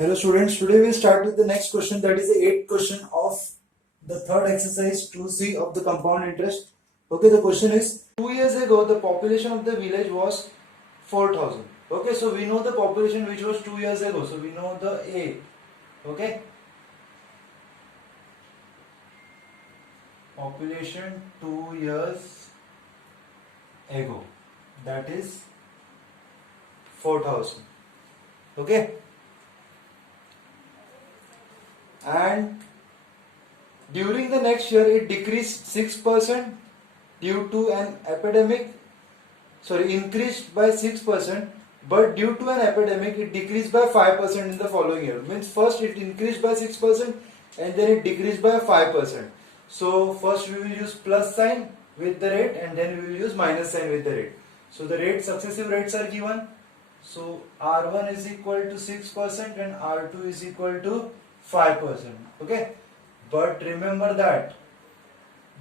Hello students, today we'll start with the next question, that is the 8th question of the third exercise 2C of the compound interest. Okay, the question is 2 years ago the population of the village was 4,000. Okay, so we know the population which was 2 years ago, so we know the A. Okay, population 2 years ago, that is 4,000. Okay, and during the next year it decreased 6% due to an epidemic, increased by 6%, but due to an epidemic it decreased by 5% in the following year. Means first it increased by 6% and then it decreased by 5%. So first we will use plus sign with the rate and then we will use minus sign with the rate. So the rate, successive rates are given. So R1 is equal to 6% and R2 is equal to 5%. Okay, but remember that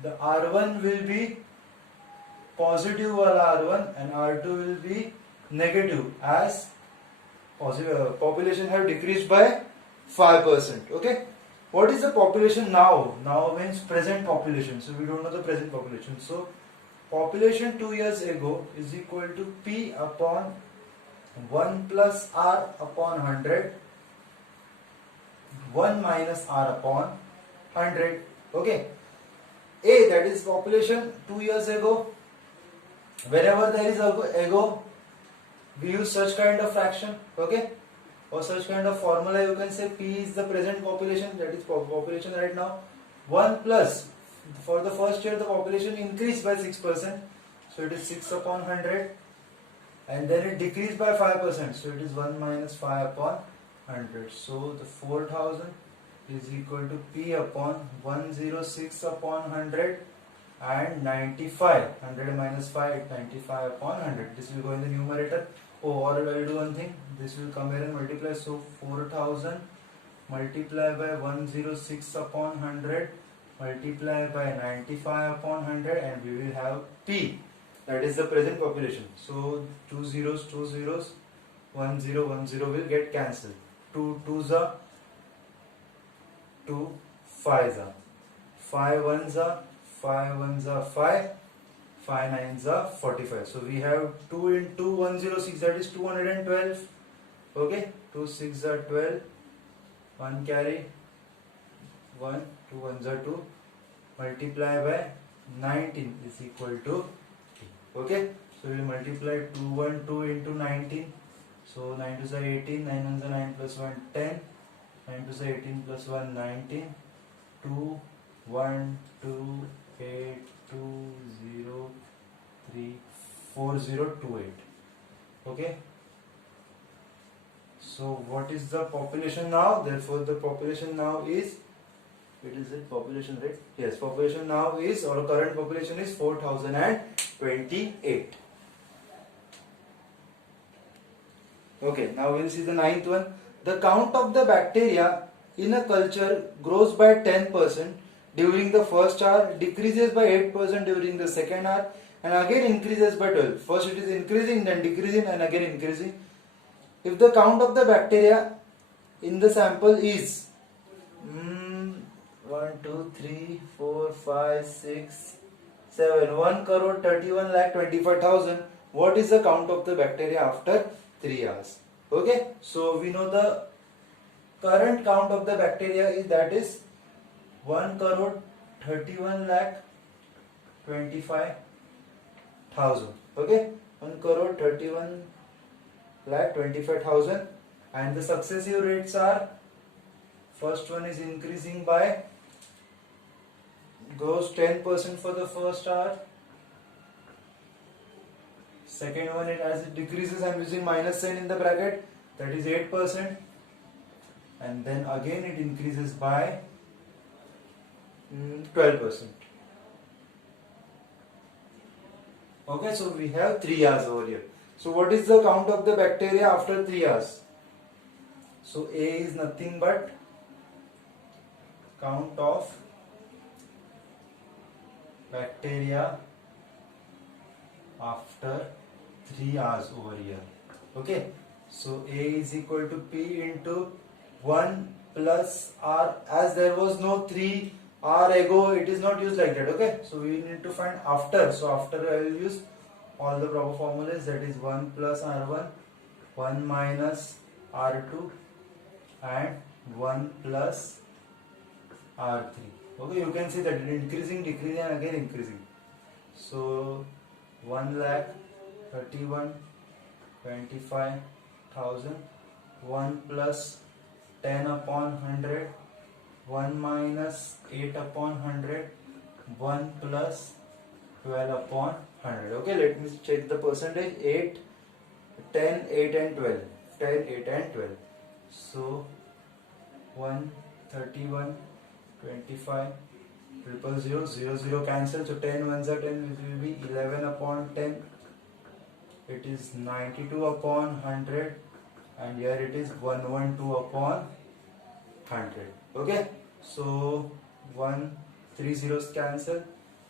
the R1 will be positive R1 and R2 will be negative, as population have decreased by 5%. Okay, what is the population now? Now means present population, so we don't know the present population. So population 2 years ago is equal to P upon 1 plus R upon 100, 1 minus R upon 100. Okay, A, that is population 2 years ago. Wherever there is ago, we use such kind of fraction. Okay, or such kind of formula. You can say P is the present population, that is population right now. 1 plus, for the first year the population increased by 6%, so it is 6 upon 100, and then it decreased by 5%, so it is 1 minus 5 upon 100. So the 4,000 is equal to P upon 106 upon 100 and 95. 100 minus 5, 95 upon 100. This will go in the numerator. Or I will do one thing, this will come here and multiply. So 4,000 multiply by 106 upon 100 multiply by 95 upon 100, and we will have P, that is the present population. So 2 zeros, 1 0, 1 0 will get cancelled. 2 2s are 2, 5s are 5, 1s are 5, 1s are 5, 5 9s are 45. So we have 2 into 106, that is 212. Okay, 2 6 are 12, 1 carry 1, 2 1s are 2, multiply by 19 is equal to 3. Okay, so we will multiply 212 into 19. So 9 2s are 18, 9 1s are 9 plus 1 10, 9 2s are 18 plus 1 19, 2 1 2 8 2 0 3 4 0 2 8. Okay, so what is the population now? Therefore the population now is, it is it population rate? Yes, population now is, or current population is 4,028. Okay, now we'll see the ninth one. The count of the bacteria in a culture grows by 10% during the first hour, decreases by 8% during the second hour, and again increases by 12. First it is increasing, then decreasing, and again increasing. If the count of the bacteria in the sample is 1 2 3 4 5 6 7 1 crore 31 lakh 25,000, what is the count of the bacteria after 3 hours? Okay, so we know the current count of the bacteria is, that is 1 crore 31 lakh 25,000. Okay, 1 crore 31 lakh 25,000, and the successive rates are, first one is increasing by, grows 10% for the first hour. Second one, as it decreases, I am using minus sign in the bracket, that is 8%, and then again it increases by 12%. Okay, so we have 3 hours over here. So what is the count of the bacteria after 3 hours? So A is nothing but count of bacteria after 3 hours over here. Okay, so A is equal to P into 1 plus r, as there was no 3 r ago, it is not used like that. Okay, so we need to find after. So after I will use all the proper formulas, that is 1 plus r1, 1 minus r2, and 1 plus r3. Okay, you can see that it increasing, decreasing, and again increasing. So 1,31,25,000, 1 plus 10 upon 100, 1 minus 8 upon 100, 1 plus 12 upon 100. Okay, let me check the percentage. 8, 10, 8 and 12. 10, 8 and 12. So 131, 25, 000, 0 cancel. So 10 ones are 10, which will be 11 upon 10. It is 92 upon 100, and here it is 112 upon 100. Okay, so 3 zeros cancel,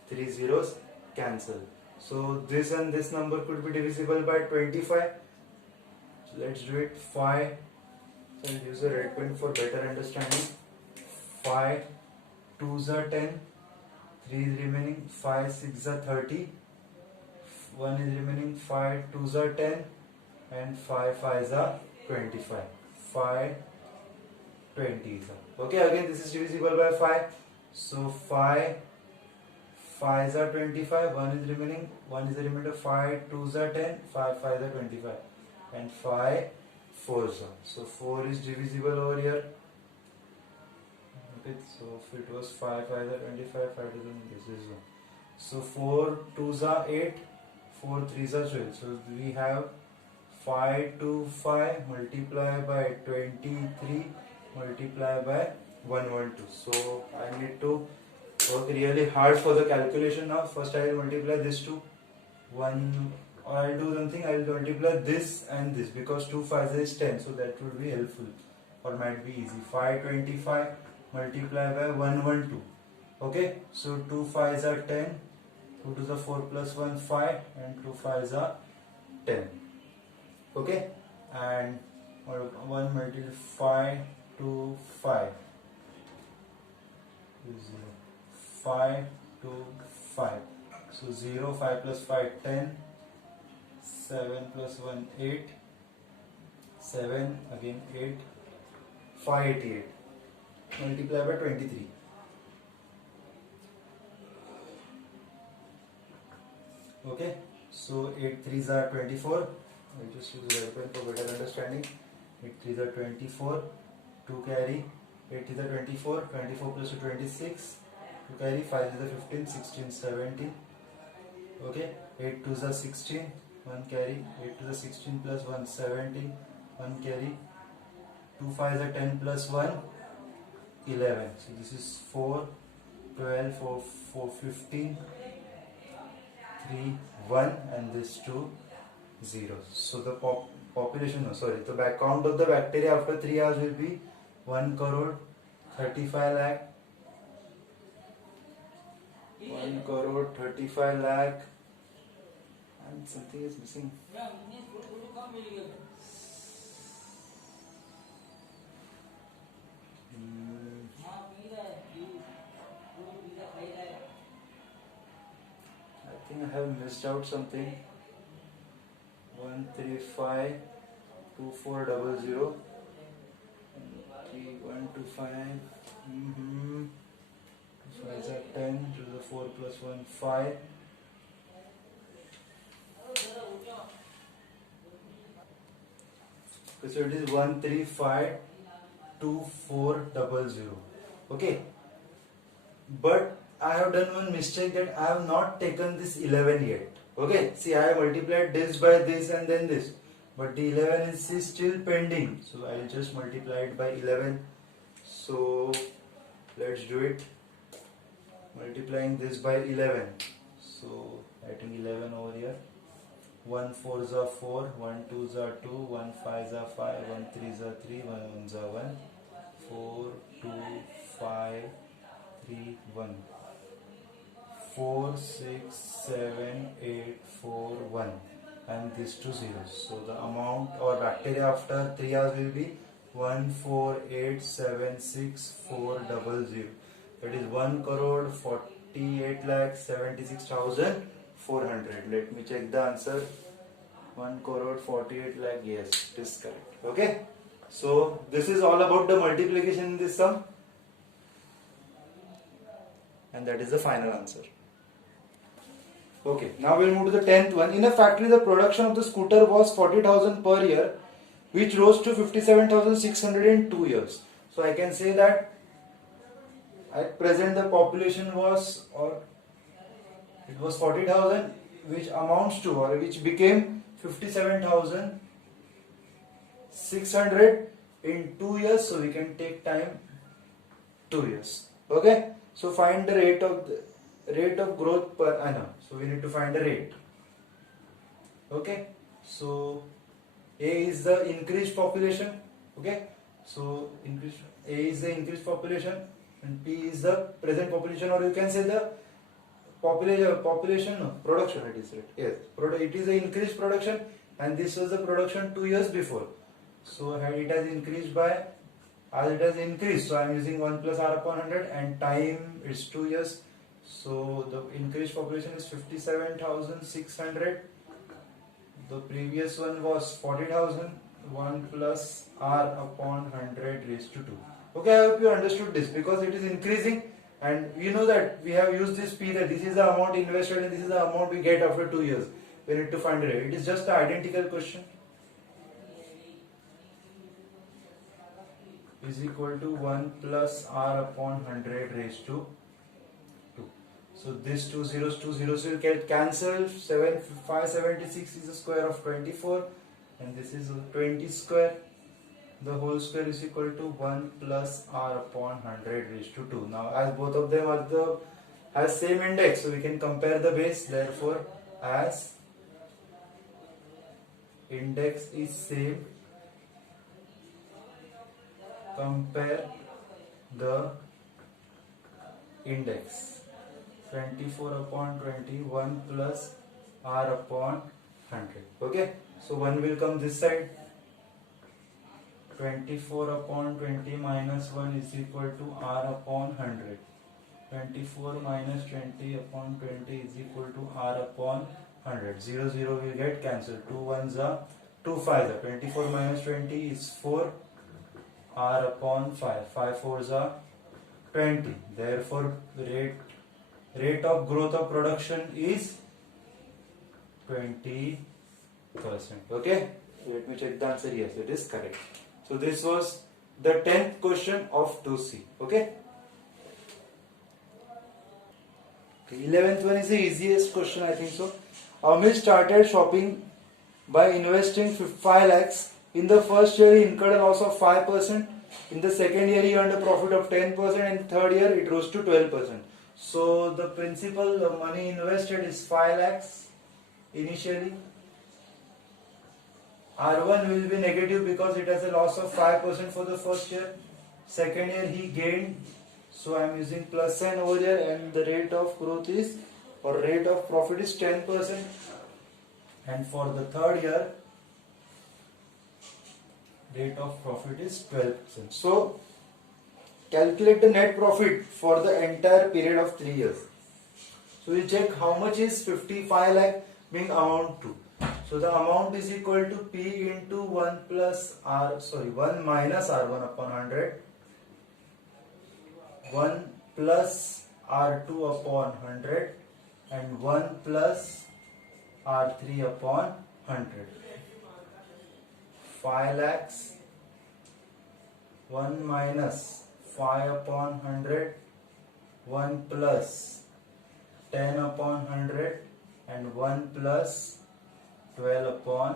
3 zeros cancel. So this and this number could be divisible by 25. So let's do it. 5. So I'll use a red pen for better understanding. 5 2s are 10, 3 is remaining, 5 6 are 30, 1 is remaining, 5 2s are 10, and 5 5s are 25. 5 20s are. Okay, again this is divisible by 5. So 5 5s are 25, 1 is remaining, 1 is the remainder, 5 2s are 10, 5 5s are 25, and 5 4s are. So 4 is divisible over here. Okay, so if it was 5 5s are 25, 5 2s are, this is 1. So 4 2s are 8, 4 3s are 12. So we have 5 to 5 multiply by 23 multiply by 112. So I need to work really hard for the calculation now. First I will multiply this to 1, or I will do something, I will multiply this and this, because 2 5s is 10, so that will be helpful or might be easy. 525 multiply by 112. Okay, so 2 5s are 10, 2 to the 4 plus 1 5, and 2 5s are 10. Okay, and 1 multiply to 5 is 0. 5 to 5. So 0, 5 plus 5 10, 7 plus 1 8, 7 again 8, 588. Multiply by 23. Okay, so 8 3s are 24. I'll just use red pen for better understanding. 8 3s are 24. 2 carry. 8 is a 24. 24 plus 2 26. 2 carry. 5 is a 15. 16 17. Okay. 8 2s are 16. 1 carry. 8 to the 16 plus 1 17. 1 carry. 2 5s are 10 plus 1 11. So this is 4 12 4 4 15 3 1, and this 2 zeros. So the population, no, sorry, the back count of the bacteria after 3 hours will be 1 crore 35 lakh, 1 crore 35 lakh, and something is missing. I think I have missed out something. 1352400 3125. 5 is 10 to the 4 plus 1 5. Okay, so it is 1352400. Okay, but I have done one mistake, that I have not taken this 11 yet. Okay, see, I have multiplied this by this and then this, but the 11 is still pending, so I will just multiply it by 11. So let's do it. Multiplying this by 11, so writing 11 over here. 1 4s are 4, 1 2s are 2, 1 5s are 5, 1 3s are 3, 1 1s are 1, 4 2 5 3 1, 4 6 7 8 4 1, and these two zeros. So the amount or bacteria after 3 hours will be 14876,400. That is 1,48,76,400. Let me check the answer. 1,48 lakh. Yes, it is correct. Okay. So this is all about the multiplication in this sum, and that is the final answer. Okay, now we'll move to the 10th one. In a factory, the production of the scooter was 40,000 per year, which rose to 57,600 in 2 years. So I can say that at present the population was, or it was 40,000, which amounts to, or which became 57,600 in 2 years. So we can take time 2 years. Okay. So find the rate of growth per annum. So we need to find the rate. Okay. So A is the increased population. Okay. So A is the increased population, and P is the present population, or you can say the production. It is right. Yes. It is the increased production, and this was the production 2 years before. So it has increased by, as it has increased, so I am using 1 plus R upon 100, and time is 2 years. So the increased population is 57,600. The previous one was 40,000. 1 plus R upon 100 raised to 2. Okay, I hope you understood this, because it is increasing, and we know that we have used this P, that this is the amount invested and this is the amount we get after 2 years. We need to find it. It is just an identical question. Is equal to 1 plus R upon 100 raised to 2. So this 2 zeros will get cancelled. 576 is the square of 24, and this is 20 square. The whole square is equal to 1 plus R upon 100 raised to 2. Now as both of them are has same index, so we can compare the base. Therefore, as index is same, compare the index. 24 upon 20, 1 plus R upon 100. Okay, so 1 will come this side. 24 upon 20 minus 1 is equal to R upon 100. 24 minus 20 upon 20 is equal to R upon 100. 0 will get cancelled. 2 1s are 2 5s are. 24 minus 20 is 4. R upon 5. 5 4s are 20. Therefore, rate of growth of production is 20%. Okay. Let me check the answer. Yes, it is correct. So this was the 10th question of 2C. Okay. 11th one is the easiest question, I think so. Amit started shopping by investing 5 lakhs. In the first year, he incurred a loss of 5%. In the second year, he earned a profit of 10%. And third year, it rose to 12%. So the principal money invested is 5 lakhs initially. R1 will be negative because it has a loss of 5% for the first year. Second year he gained, so I am using plus sign over here, and the rate of growth is, or rate of profit is 10%. And for the third year, rate of profit is 12%. So calculate the net profit for the entire period of 3 years. So we check how much is 55 lakh being amount to. So the amount is equal to P into 1 minus R1 upon 100, 1 plus R2 upon 100, and 1 plus R3 upon 100. 5 lakhs, 1 minus 5 upon 100, 1 plus 10 upon 100, and 1 plus 12 upon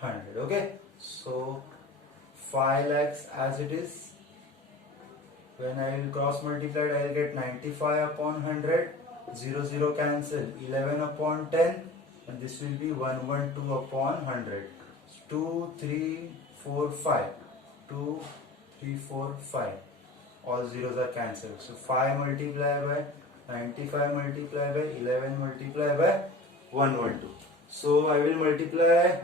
100. Okay, so 5 lakhs as it is. When I will cross multiply, I will get 95 upon 100. 0 cancel. 11 upon 10, and this will be 112 upon 100. 2 3 4 5. 2 3 4 5. All zeros are cancelled. So 5 multiplied by 95 multiplied by 11 multiplied by 112. So I will multiply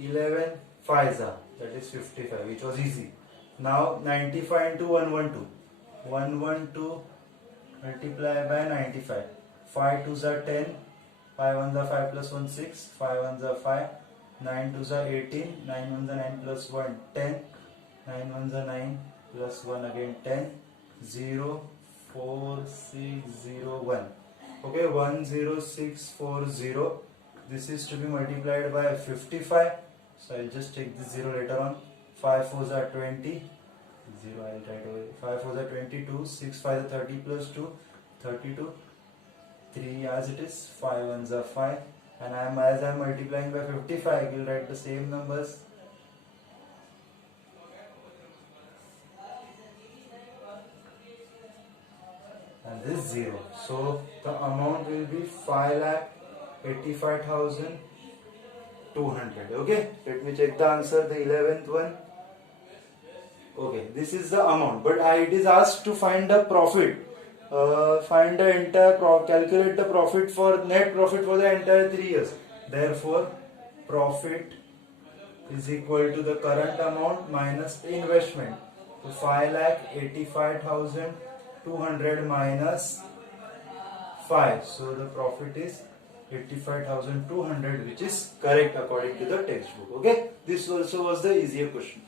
11 5s are, that is 55, which was easy. Now 95 into 112. 112 multiply by 95. 5 2s are 10. 5 1s are 5 plus 1 6. 5 1s are 5. 9 2s are 18. 9 1s are 9 plus 1 10. 9 1s are 9 plus 1 again 10. 0 4 6 0 1. Okay, 10640. This is to be multiplied by 55. So I'll just take this 0 later on. 5 4s are 20. 0 I'll write away. 5 4s are 22. 6 5 are 30 plus 2. 32. 3 as it is. 5 1s are 5. And as I'm multiplying by 55, I will write the same numbers. And this 0. So the amount will be 5,85,200. Okay, let me check the answer, the 11th one. Okay, this is the amount, but it is asked to find the profit. Find the entire calculate the profit for net profit for the entire 3 years. Therefore, profit is equal to the current amount minus the investment. So 5,85,200 minus 5. So the profit is 85,200, which is correct according to the textbook. Okay, this also was the easier question.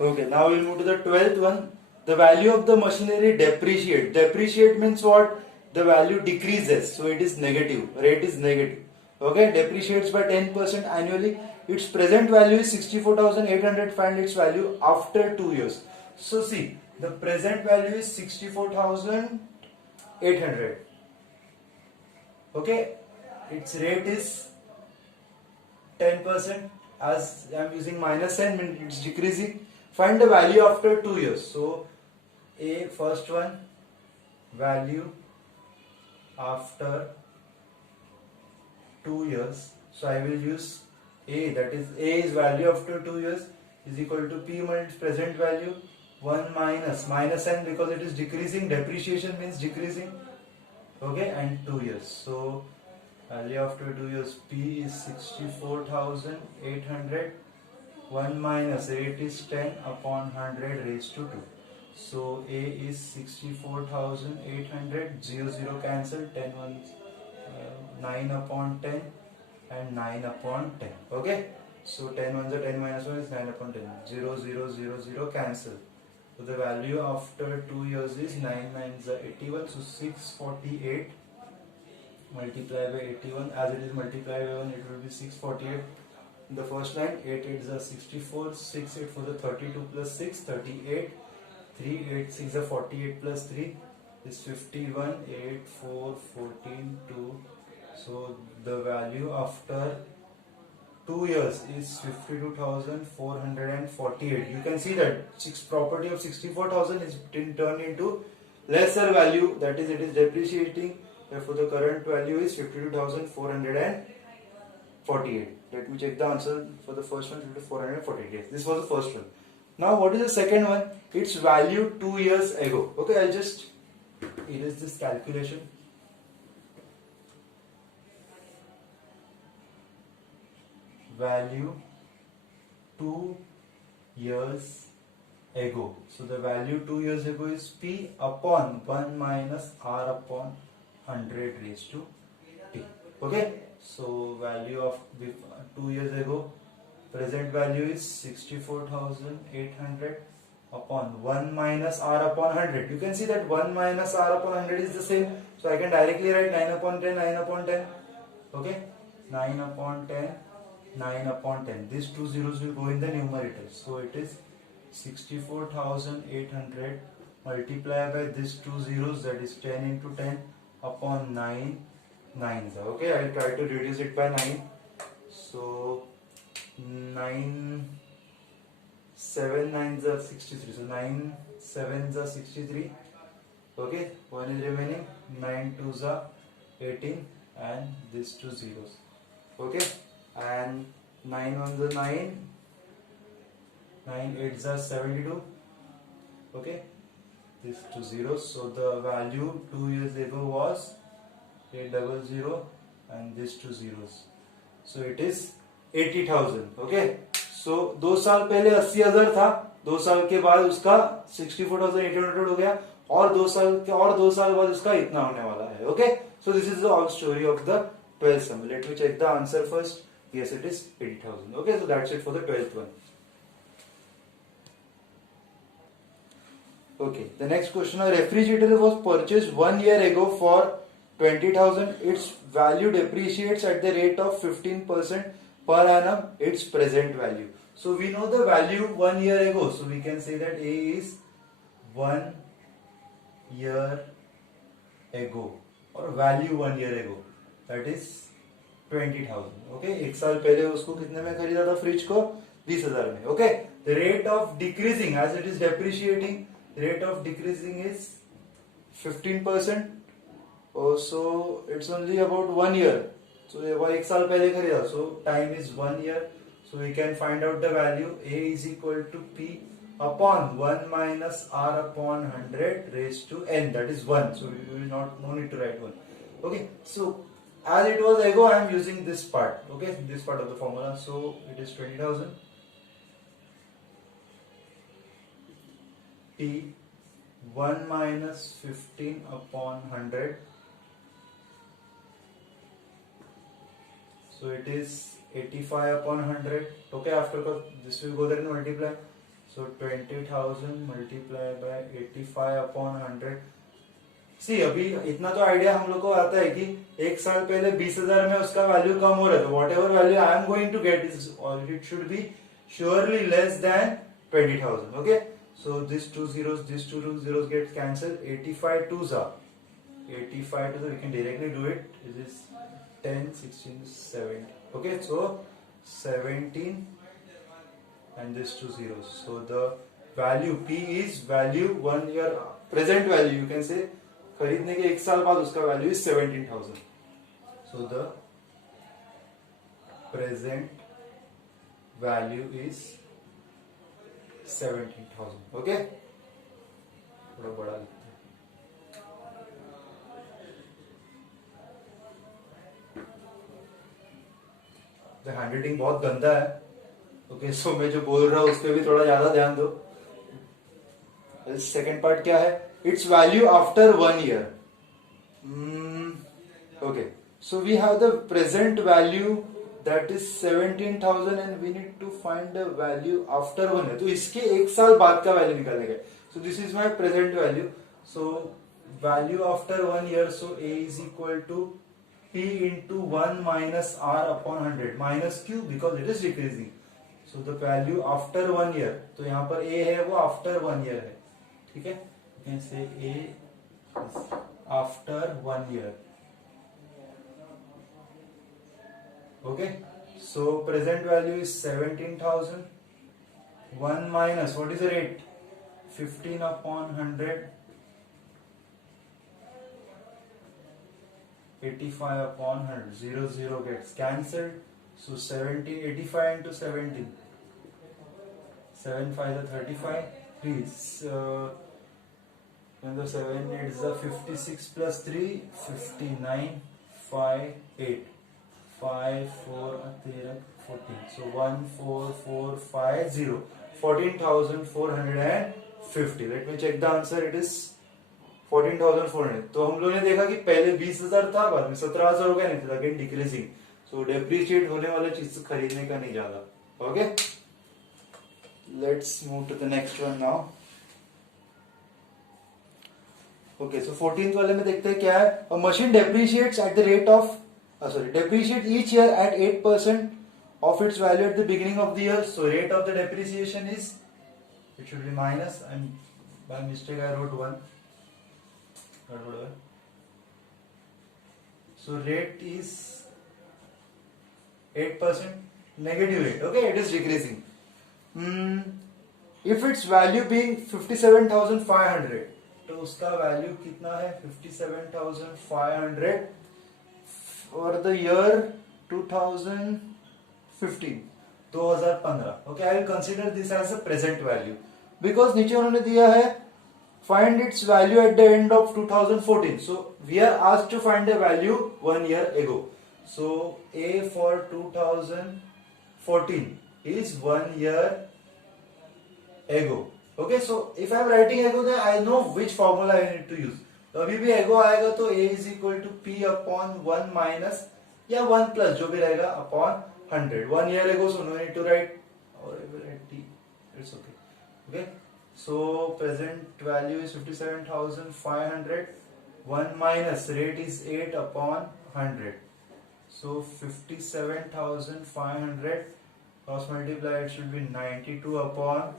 Okay, now we'll move to the 12th one. The value of the machinery depreciate. Depreciate means what? The value decreases, so it is negative. Rate is negative. Okay, depreciates by 10% annually. Its present value is 64,800. Find its value after 2 years. So see, the present value is 64,800. Okay, its rate is 10%. As I am using minus sign, means it's decreasing. Find the value after 2 years. So first one, value after 2 years. So I will use A, that is A is value after 2 years is equal to P minus present value 1 minus n, because it is decreasing, depreciation means decreasing. Okay, and 2 years. So value after 2 years, P is 64,800. 1 minus rate is 10 upon 100 raised to 2. So A is 64,800. 0 cancel. 10 ones, 9 upon 10 and 9 upon 10. Okay. So 10 ones are 10 minus 1 is 9 upon 10. 0 cancel. So the value after 2 years is 9 9s are 81. So 648 multiplied by 81. As it is multiplied by 1, it will be 648. The first line, 8 8s are 64, 6 8 for the 32 plus 6, 38, 3 8 6 are 48 plus 3 is 51, 8 4 14 2. So the value after 2 years is 52,448. You can see that property of 64,000 is turned into lesser value, that is it is depreciating. Therefore the current value is 52,448. Let me check the answer for the first one, 448. Yes, this was the first one. Now what is the second one? Its value 2 years ago. Okay, I'll just erase this calculation. Value 2 years ago. So the value 2 years ago is P upon 1 minus R upon 100 raised to T. Okay. So value of 2 years ago, present value is 64,800 upon 1 minus R upon 100. You can see that 1 minus R upon 100 is the same. So I can directly write 9 upon 10, 9 upon 10. Okay, 9 upon 10, 9 upon 10. These two zeros will go in the numerator. So it is 64,800 multiplied by these two zeros, that is 10 into 10 upon 9 9s. Okay, I will try to reduce it by 9. So 9 7 9s are 63. So 9 7s are 63. Okay, 1 is remaining. 9 2s are 18 and these two zeros. Okay, and 9 1s are 9. 9 8s are 72. Okay, these two zeros. So the value 2 years ago was 800 and these two zeros. So it is 80,000. Okay, so 2 साल पहले 80,000 था, 2 साल के बाद उसका 64,800 हो गया, और 2 साल बाद उसका इतना होने वाला है. Okay, so this is the all story of the 12th sum. Let me check the answer first. Yes, it is 80,000. Okay, so that's it for the 12th one. Okay, the next question: a refrigerator was purchased 1 year ago for 20,000. Its value depreciates at the rate of 15% per annum. Its present value. So we know the value 1 year ago. So we can say that A is 1 year ago, or value 1 year ago. That is 20,000. Okay, एक साल पहले उसको कितने में खरीदा था fridge को? 20,000 में. Okay, the rate of decreasing as it is depreciating, rate of decreasing is 15%. So it's only about 1 year. So वो एक साल पहले खरीदा, so time is 1 year. So we can find out the value. A is equal to p upon 1 minus r upon 100 raise to n, that is 1. So we will not no need to write 1. Okay, so as it was ago, I am using this part. Okay, this part of the formula. So it is 20,000 P 1 minus 15 upon 100. So it is 85 upon 100. Okay, after this will go there and multiply. So 20,000 multiplied by 85 upon 100. सी अभी इतना तो idea हम लोग को आता है कि एक साल पहले 20,000 में उसका वैल्यू कम हो रहा है, तो whatever value I am going to get is और it should be surely less than 20,000. Okay, so this two zeros get cancelled. 85 twos are 85 to the, we can directly do it. It is 10, 16, 17. Okay, so 17 and this 2 zeros. So the value P is value 1 year present value, you can say. खरीदने के एक साल बाद उसका value is 17,000. So the present value is 17,000. Okay, थोड़ा बड़ा लिखते हैं. द हैंडराइटिंग बहुत गंदा है. ओके, सो मैं जो बोल रहा हूं उस पर भी थोड़ा ज्यादा ध्यान दो. सेकेंड पार्ट क्या है? Its value after 1 year. Okay, so we have the present value that is 17,000 and we need to find the value after 1 year. तो इसके एक साल बाद का वैल्यू निकालने का. So this is my present value. So value after 1 year. So A is equal to P into 1 minus R upon 100. Minus Q because it is decreasing. So the value after 1 year. तो यहाँ पर A है वो after 1 year है. ठीक है, you can say A is after 1 year. Okay, so present value is 17,000. 1 minus, what is the rate? 15 upon 100. 85 upon 100. 0, 0 gets cancelled. So 70, 85 into 17. 7 5 is 35. Please, and the 7 is the 56 plus 3, 59, 5, 8, 5, 4, 14. So 1, 4, 4, 5, 0. 14,450. Let me check the answer. It is 14,400. तो हम लोगों ने देखा कि पहले 20,000 था, बाद में 17,000 हो गया, नहीं तो अगेन डिक्रीजिंग. सो डेप्रिशिएट होने वाले चीज खरीदने का नहीं ज्यादा. Okay, let's move to the next one now. Okay, so 14th वाले में देखते हैं क्या है. A machine depreciates at the rate of depreciate each year at 8% of its value at the beginning of the year. So rate of the depreciation is, it should be minus, and by mistake I wrote 1. So rate is 8%, negative rate. Okay, it is decreasing. If its value being 57,500, तो उसका value कितना है? 57,500 for the year 2015. 2015. Okay, I will consider this as a present value because नीचे उन्होंने दिया है find its value at the end of 2014. So we are asked to find the value 1 year ago. So A for 2014 is 1 year ago. Okay, so if I am writing ago, then I know which formula I need to use. तो अभी भी ago आएगा तो A is equal to P upon 1 minus या 1 plus जो भी रहेगा upon 100. 1 year ago, so no need to write, or I will write T. It's okay. Okay. So present value is 57,500. 1 minus rate is 8 upon 100. So 57,500 cross multiply, it should be 92 upon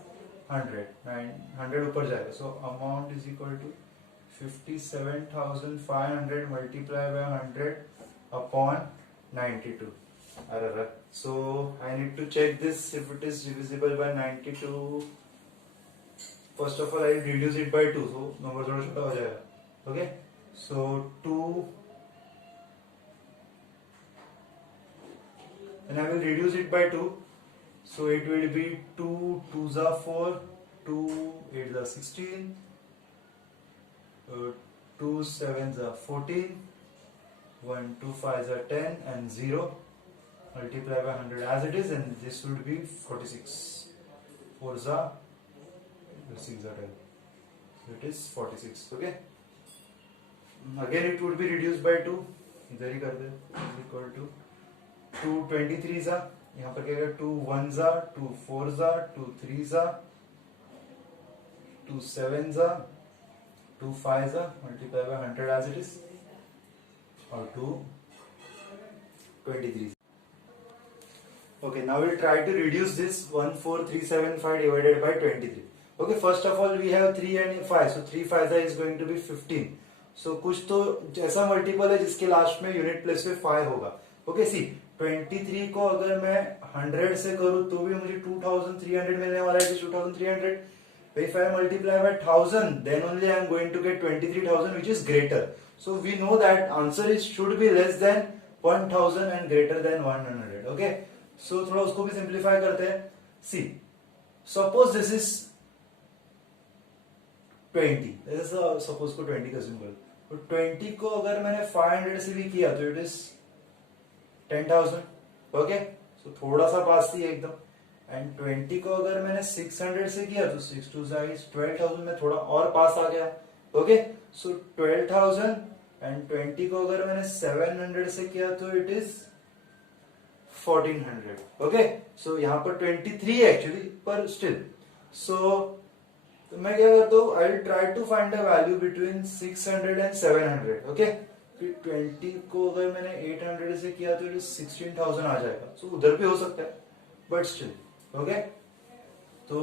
100. 100 ऊपर जाएगा. So amount is equal to 57,500 multiplied by 100 upon 92. So I need to check this if it is divisible by 92. First of all, I will reduce it by 2, so number थोड़ा छोटा हो जाएगा. Okay, so 2, and I will reduce it by 2. So it will be 2 2s are 4, 2 8s are 16, 2 7s are 14, 1 2 5s are 10, and 0 multiply by 100 as it is, and this would be 46. 4s are 6 are 10. So it is 46. Okay. Again it would be reduced by 2. इधर ही कर दे. Is equal to 2 23s are. यहाँ पर क्या करेगा? 2 1s are, 2 4s are, 2 3s are, 2 7s are, 2 5s are. Multiply by 100 as it is, or 2 23s. Okay, now we'll try to reduce this 14375 divided by 23. Okay, first of all we have 3 and 5, so 3 5 is going to be 15. So कुछ तो ऐसा multiple है जिसके last में unit place पे 5 होगा. Okay, सी 23 को अगर मैं 100 से करूं तो भी मुझे 2300 मिलने वाला है. 2300. If I multiply by 1000, then only I am going to get 23,000, which is greater. So we know that answer is should be less than 1000 and greater than 100. Okay, so थोड़ा उसको भी सिंप्लीफाई करते हैं. See, suppose this is 20. Suppose को 20 consume करो, तो 20 को अगर मैंने 500 से भी किया तो इट इज 10,000. ओके, सो थोड़ा सा पास थी एकदम. एंड 20 को अगर मैंने 600 से किया तो 6 2 is 12,000 में थोड़ा और पास आ गया. ओके, सो 12,000, एंड 20 को अगर मैंने 700 से किया तो इट इज 1400. ओके, सो यहाँ पर 23 है एक्चुअली, पर स्टिल. सो तो मैं क्या करता हूँ, I will try to find a value between 600 and 700. Okay, फिर 20 को अगर मैंने 800 से किया तो इट इज 16,000 आ जाएगा. सो उधर भी हो सकता है, बट स्टिल. ओके, तो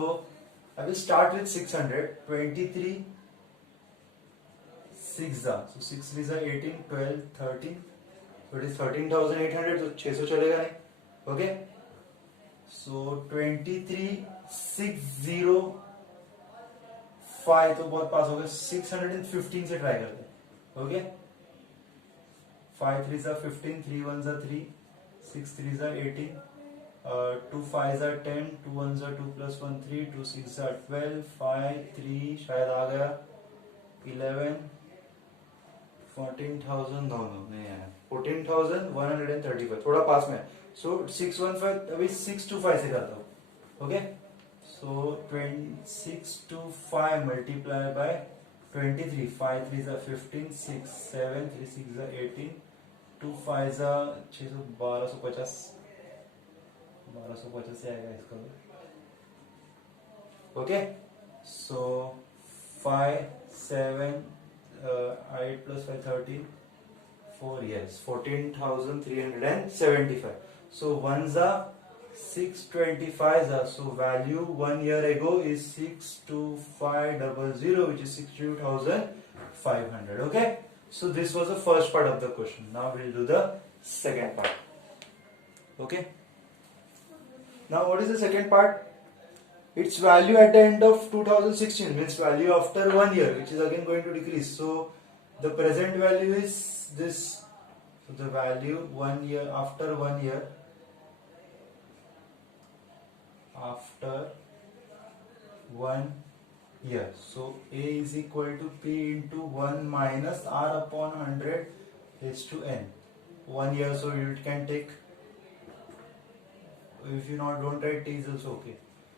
I will start with 600. 23 6 so 6 3 18 12 13, so it is 13,800. तो 600 चलेगा नहीं. ओके, सो 23 6 5 तो बहुत पास हो गया. 615 से ट्राई करते हैं. Okay, 5 3s are 15, 3 1s are 3, 6 3s are 18, 2 5s are 10, 2 1s are 2 plus 1 3, 2 6s are 12, 5 3 शायद आ गया 11, 14,000 नो नहीं आया. 14,135 थोड़ा पास में. सो 615 अभी 6 to 5 से करता हूँ. Okay, so 625 multiplied by 23. 5 3s are 15, 6 7 3 6 are 18, 2 5s are 1250 से आएगा इसका. Okay, so 5 7 8 plus 5 13, 4, yes, 14,375. So ones are 625 are, so value 1 year ago is 62500, which is 62,500. Okay, so this was the first part of the question. Now we'll do the second part. Okay, now what is the second part? Its value at the end of 2016 means value after 1 year, which is again going to decrease. So the present value is this. So the value 1 year after 1 year, after 1 year, so A is equal to P into 1 minus R upon 100 is to N. 1 year, so it can take, if you not don't write t is also okay.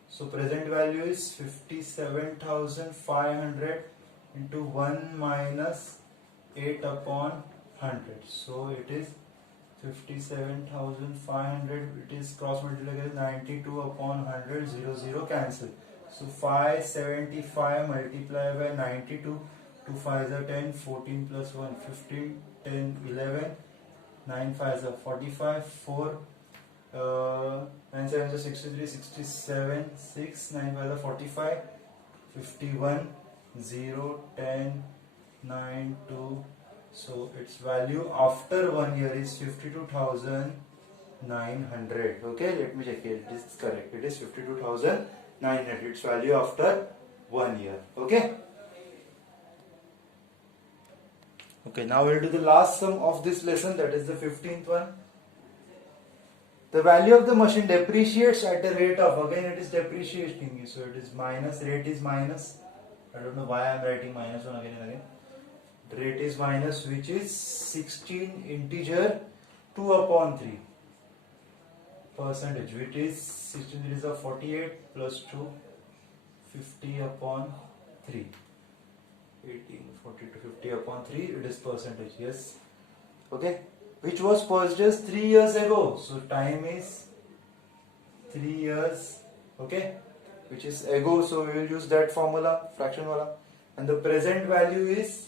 So present value is 57,500 into 1 minus 8 upon 100. So it is 57,500, it is cross multiplied 92 upon 100, 0 0 cancel. So 575 multiplied by 92, 2 5s are 10, 14 plus 1 15, 10 11, 9 5s are 45, 4 9 7s are 63, 67, 6 9 5s are 45, 51, 0 10 9 2. So its value after 1 year is 52,900. Okay, let me check here. It is correct. It is 52,900. Its value after 1 year. Okay. Okay, now we'll do the last sum of this lesson, that is the 15th one. The value of the machine depreciates at a rate of, again it is depreciating, so it is minus, rate is minus. I don't know why I am writing minus 1 again and again. Rate is minus, which is 16 integer 2 upon 3 percentage, which is 16 is a 48 plus 2 50 upon 3 18 40 to 50 upon 3, it is percentage. Yes, okay, which was purchased 3 years ago, so time is 3 years. Okay, which is ago, so we will use that formula, fraction wala, and the present value is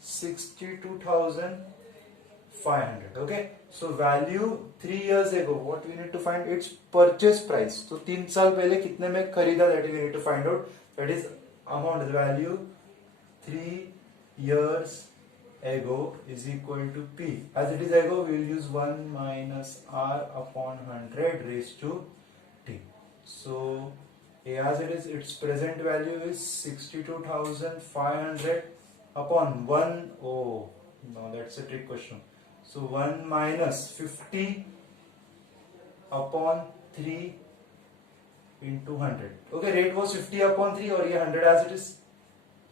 62,500. Okay, so value 3 years ago, what we need to find? Its purchase price. So 3 साल पहले कितने में खरीदा, that we need to find out. That is amount, the value 3 years ago is equal to P. As it is ago, we will use 1 minus R upon 100 raised to T. So as it is, its present value is 62,500 upon 1. Oh, no, that's a trick question. So 1 minus 50 upon 3 into 100. Okay, rate was 50 upon 3 or 100 as it is,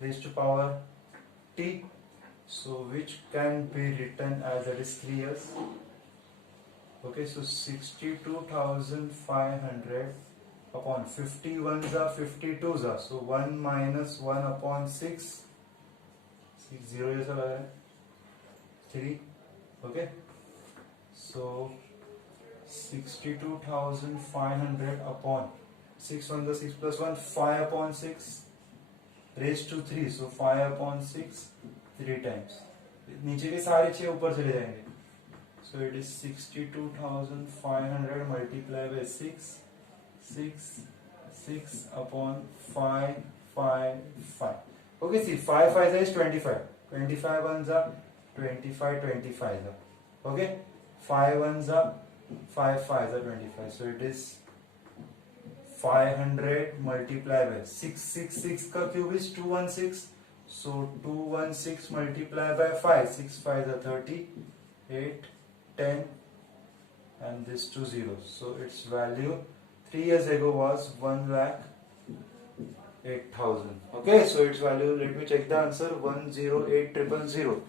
raised to power T. So which can be written as that is 3 years. Okay, so 62,500 upon 51s are 52s are, so 1 minus 1 upon 6, 0 years are 3. Okay, so 62,500 upon 6 1 the 6 plus 1, 5 upon 6 raised to 3, so 5 upon 6 3 times. नीचे के सारे 6 ऊपर चले जाएंगे. So it is 62,500 multiplied by 6 upon 5 5 5. Okay, see 5 5 is 25. 25 ones are 25 25 are. Okay, 5 ones are 5 5 are 25. So it is 500 multiplied by 6 का cube is 216. So 216 multiplied by 5, 6 5 are 30, 8 10, and this 2 zeros. So its value 3 years ago was 1,08,000. Okay, so its value, let me check the answer, 108,000.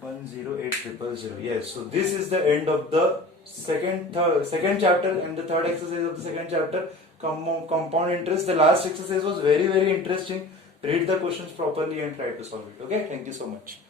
108,000. Yes, so this is the end of the second chapter and the third exercise of the second chapter, compound interest. The last exercise was very interesting. Read the questions properly and try to solve it. Okay, thank you so much.